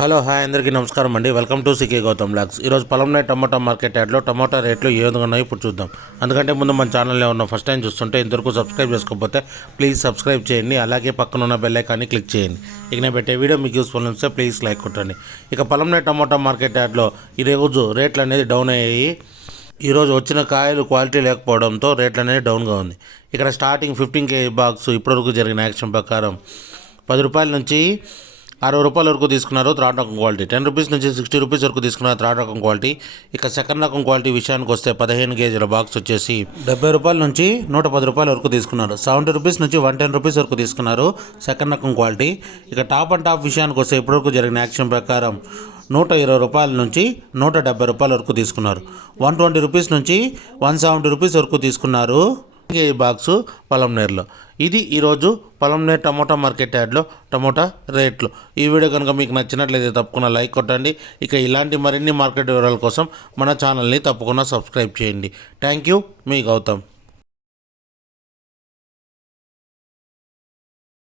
Hello hi అందరికీ నమస్కారం అండి. Welcome to CK Gautam blogs. ఈరోజు పొలంనే టమాటా మార్కెట్ యార్డ్లో టమాటా రేట్లు ఏ విధంగా ఉన్నాయో ఇప్పుడు చూద్దాం. అందుకంటే ముందు మన ఛానల్లో ఉన్న ఫస్ట్ టైం చూస్తుంటే ఇంతవరకు సబ్స్క్రైబ్ చేసుకోకపోతే ప్లీజ్ సబ్స్క్రైబ్ చేయండి. అలాగే పక్కన ఉన్న బెల్ ఐకాన్ని క్లిక్ చేయండి. ఇక నేను పెట్టే వీడియో మీకు యూస్ఫుల్ అనిపిస్తే ప్లీజ్ లైక్ కొట్టండి. ఇక పొలంనే టమాటా మార్కెట్ యార్డ్లో ఈరోజు రేట్లు అనేది డౌన్ అయ్యాయి. ఈరోజు వచ్చిన కాయలు క్వాలిటీ లేకపోవడంతో రేట్లు అనేది డౌన్గా ఉంది. ఇక్కడ స్టార్టింగ్ 15 kg బాక్స్ ఇప్పటివరకు జరిగిన యాక్షన్ ప్రకారం 10 రూపాయల నుంచి 60 రూపాయల వరకు తీసుకున్నారు థర్డ్ రకం క్వాలిటీ. 10 రూపీస్ నుంచి 60 రూపీస్ వరకు తీసుకున్నారు థర్డ్ రకం క్వాలిటీ. ఇక సెకండ్ రకం క్వాలిటీ విషయానికి వస్తే 15 kgల బాక్స్ వచ్చేసి 70 రూపాయల నుంచి 110 రూపాయల వరకు తీసుకున్నారు. 70 రూపీస్ నుంచి 110 రూపీస్ వరకు తీసుకున్నారు సెకండ్ రకం క్వాలిటీ. ఇక టాప్ అండ్ టాప్ విషయానికి వస్తే ఇప్పటివరకు జరిగిన యాక్షన్ ప్రకారం 120 రూపాయల నుంచి 170 రూపాయల వరకు తీసుకున్నారు. 120 రూపీస్ నుంచి 170 రూపీస్ వరకు తీసుకున్నారు ఈ బాక్సు పొలంనేరులో. ఇది ఈరోజు పొలంనేరు టమోటా మార్కెట్ యార్డ్లో టమోటా రేట్లు. ఈ వీడియో కనుక మీకు నచ్చినట్లయితే తప్పకుండా లైక్ కొట్టండి. ఇక ఇలాంటి మరిన్ని మార్కెట్ వివరాల కోసం మన ఛానల్ని తప్పకుండా సబ్స్క్రైబ్ చేయండి. థ్యాంక్ యూ, మీ గౌతమ్.